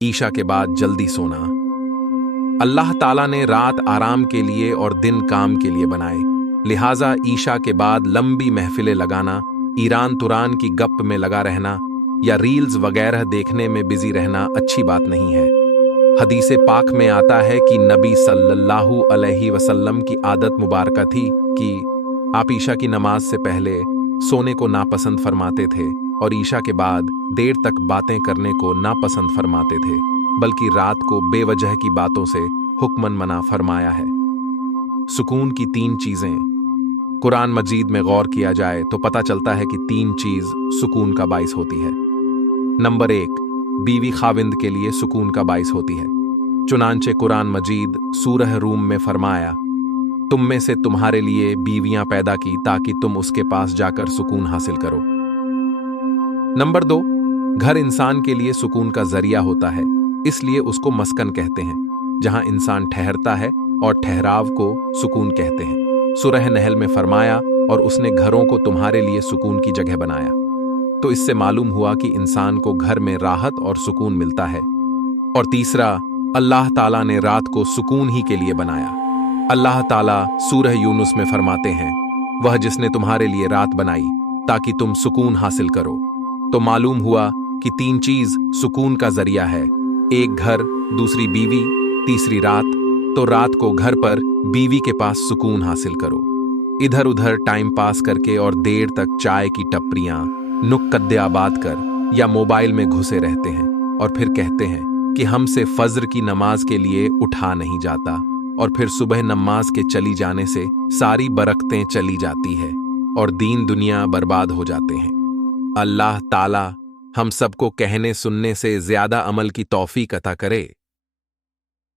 ईशा के बाद जल्दी सोना। अल्लाह ताला ने रात आराम के लिए और दिन काम के लिए बनाए, लिहाजा ईशा के बाद लंबी महफिलें लगाना, ईरान तुरान की गप में लगा रहना या रील्स वगैरह देखने में बिजी रहना अच्छी बात नहीं है। हदीसे पाक में आता है कि नबी सल्लल्लाहु अलैहि वसल्लम की आदत मुबारका थी कि आप ईशा की नमाज से पहले सोने को नापसंद फरमाते थे और ईशा के बाद देर तक बातें करने को नापसंद फरमाते थे, बल्कि रात को बेवजह की बातों से हुक्मन मना फरमाया है। सुकून की 3 चीजें। कुरान मजीद में गौर किया जाए तो पता चलता है कि 3 चीज सुकून का बाइस होती है। नंबर 1, बीवी खाविंद के लिए सुकून का बाइस होती है। चुनांचे कुरान मजीद सूरह रूम में फरमाया, तुम में से तुम्हारे लिए बीवियां पैदा की ताकि तुम उसके पास जाकर सुकून हासिल करो। नंबर 2, घर इंसान के लिए सुकून का जरिया होता है, इसलिए उसको मस्कन कहते हैं, जहां इंसान ठहरता है, और ठहराव को सुकून कहते हैं। सूरह नहल में फरमाया, और उसने घरों को तुम्हारे लिए सुकून की जगह बनाया। तो इससे मालूम हुआ कि इंसान को घर में राहत और सुकून मिलता है। और तीसरा, अल्लाह ताला ने रात को सुकून ही के लिए बनाया। अल्लाह ताला सूरह यूनुस में फरमाते हैं, वह जिसने तुम्हारे लिए रात बनाई ताकि तुम सुकून हासिल करो। तो मालूम हुआ कि 3 चीज सुकून का जरिया है, एक घर, दूसरी बीवी, तीसरी रात। तो रात को घर पर बीवी के पास सुकून हासिल करो। इधर उधर टाइम पास करके और देर तक चाय की टपरियां, नुक्कड़े आबाद कर या मोबाइल में घुसे रहते हैं और फिर कहते हैं कि हमसे फज्र की नमाज के लिए उठा नहीं जाता, और फिर सुबह नमाज के चली जाने से सारी बरकतें चली जाती है और दीन दुनिया बर्बाद हो जाते हैं। अल्लाह ताला हम सबको कहने सुनने से ज्यादा अमल की तौफीक अता करे।